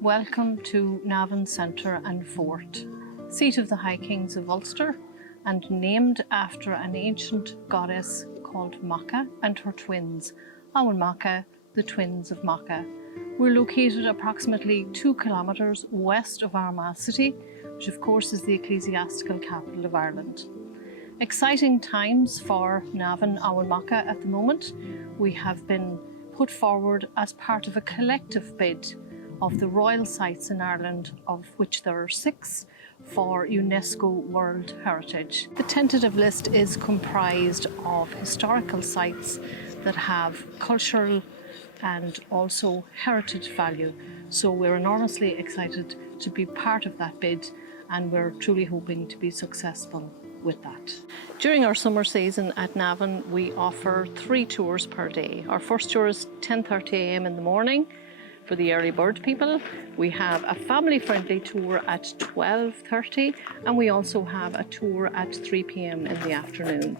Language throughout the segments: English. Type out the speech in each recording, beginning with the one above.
Welcome to Navan Centre and Fort, seat of the High Kings of Ulster and named after an ancient goddess called Macha and her twins, Awan Macha, the twins of Macha. We're located approximately 2 kilometres west of Armagh City, which of course is the ecclesiastical capital of Ireland. Exciting times for Navan Awan Macha at the moment. We have been put forward as part of a collective bid of the royal sites in Ireland, of which there are 6 for UNESCO World Heritage. The tentative list is comprised of historical sites that have cultural and also heritage value. So we're enormously excited to be part of that bid, and we're truly hoping to be successful with that. During our summer season at Navan, we offer 3 tours per day. Our first tour is 10:30 a.m. in the morning for the early bird people. We have a family-friendly tour at 12:30, and we also have a tour at 3 p.m. in the afternoon.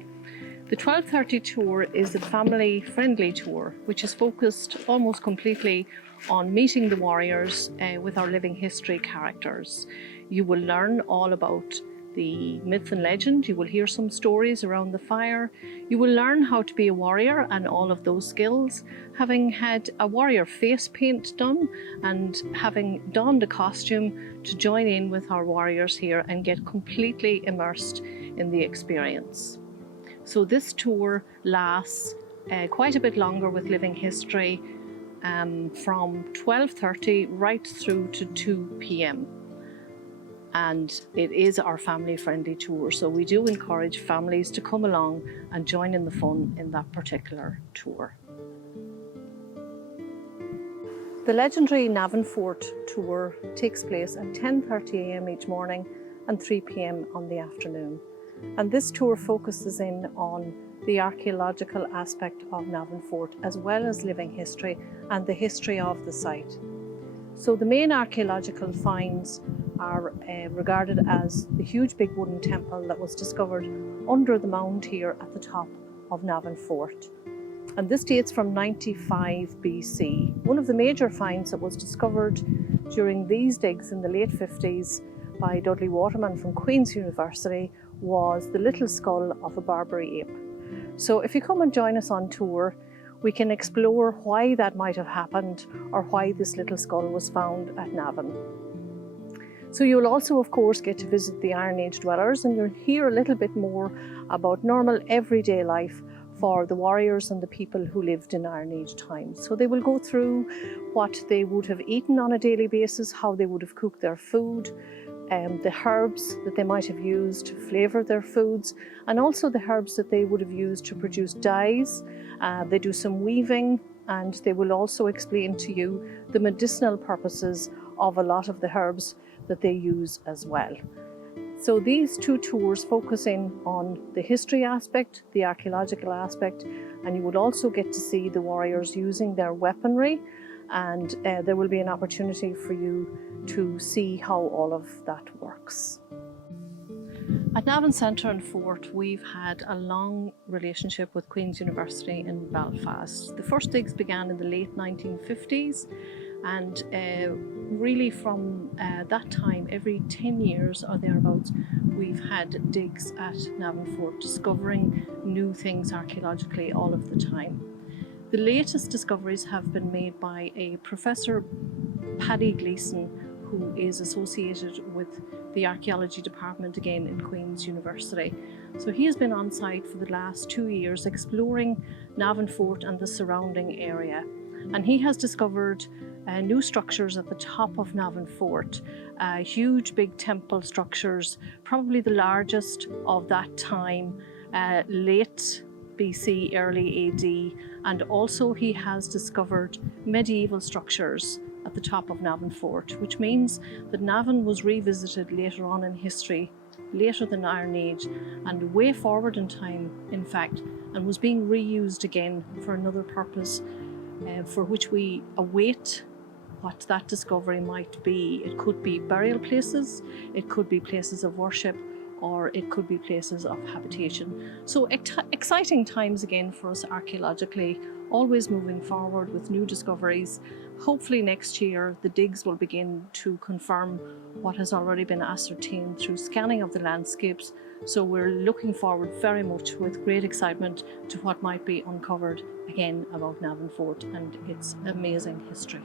The 12:30 tour is a family-friendly tour, which is focused almost completely on meeting the warriors with our living history characters. You will learn all about the myth and legend. You will hear some stories around the fire. You will learn how to be a warrior and all of those skills, having had a warrior face paint done and having donned a costume to join in with our warriors here and get completely immersed in the experience. So this tour lasts quite a bit longer with living history, from 12:30 right through to 2 p.m. And it is our family-friendly tour, so we do encourage families to come along and join in the fun in that particular tour. The legendary Navinfort tour takes place at 10:30 a.m. each morning and 3 p.m. on the afternoon. And this tour focuses in on the archaeological aspect of Navinfort, as well as living history and the history of the site. So the main archaeological finds are regarded as the huge big wooden temple that was discovered under the mound here at the top of Navinfort. And this dates from 95 BC. One of the major finds that was discovered during these digs in the late 50s by Dudley Waterman from Queen's University was the little skull of a Barbary ape. So if you come and join us on tour, we can explore why that might have happened or why this little skull was found at Navan. So you'll also, of course, get to visit the Iron Age dwellers, and you'll hear a little bit more about normal everyday life for the warriors and the people who lived in Iron Age times. So they will go through what they would have eaten on a daily basis, how they would have cooked their food, the herbs that they might have used to flavour their foods, and also the herbs that they would have used to produce dyes. They do some weaving, and they will also explain to you the medicinal purposes of a lot of the herbs that they use as well. So these 2 tours focus in on the history aspect, the archaeological aspect, and you will also get to see the warriors using their weaponry, and there will be an opportunity for you to see how all of that works. At Navan Centre and Fort, we've had a long relationship with Queen's University in Belfast. The first digs began in the late 1950s, and really from that time, every 10 years or thereabouts, we've had digs at Navinfort, discovering new things archaeologically all of the time. The latest discoveries have been made by a Professor Paddy Gleason, who is associated with the archaeology department again in Queen's University. So he has been on site for the last 2 years exploring Navinfort and the surrounding area. And he has discovered new structures at the top of Navinfort, huge big temple structures, probably the largest of that time, late BC, early AD, and also he has discovered medieval structures at the top of Navinfort, which means that Navan was revisited later on in history, later than Iron Age, and way forward in time, in fact, and was being reused again for another purpose, for which we await what that discovery might be. It could be burial places, it could be places of worship, or it could be places of habitation. So exciting times again for us archaeologically always moving forward with new discoveries. Hopefully next year the digs will begin to confirm what has already been ascertained through scanning of the landscapes. So we're looking forward very much with great excitement to what might be uncovered again about Navinfort and its amazing history.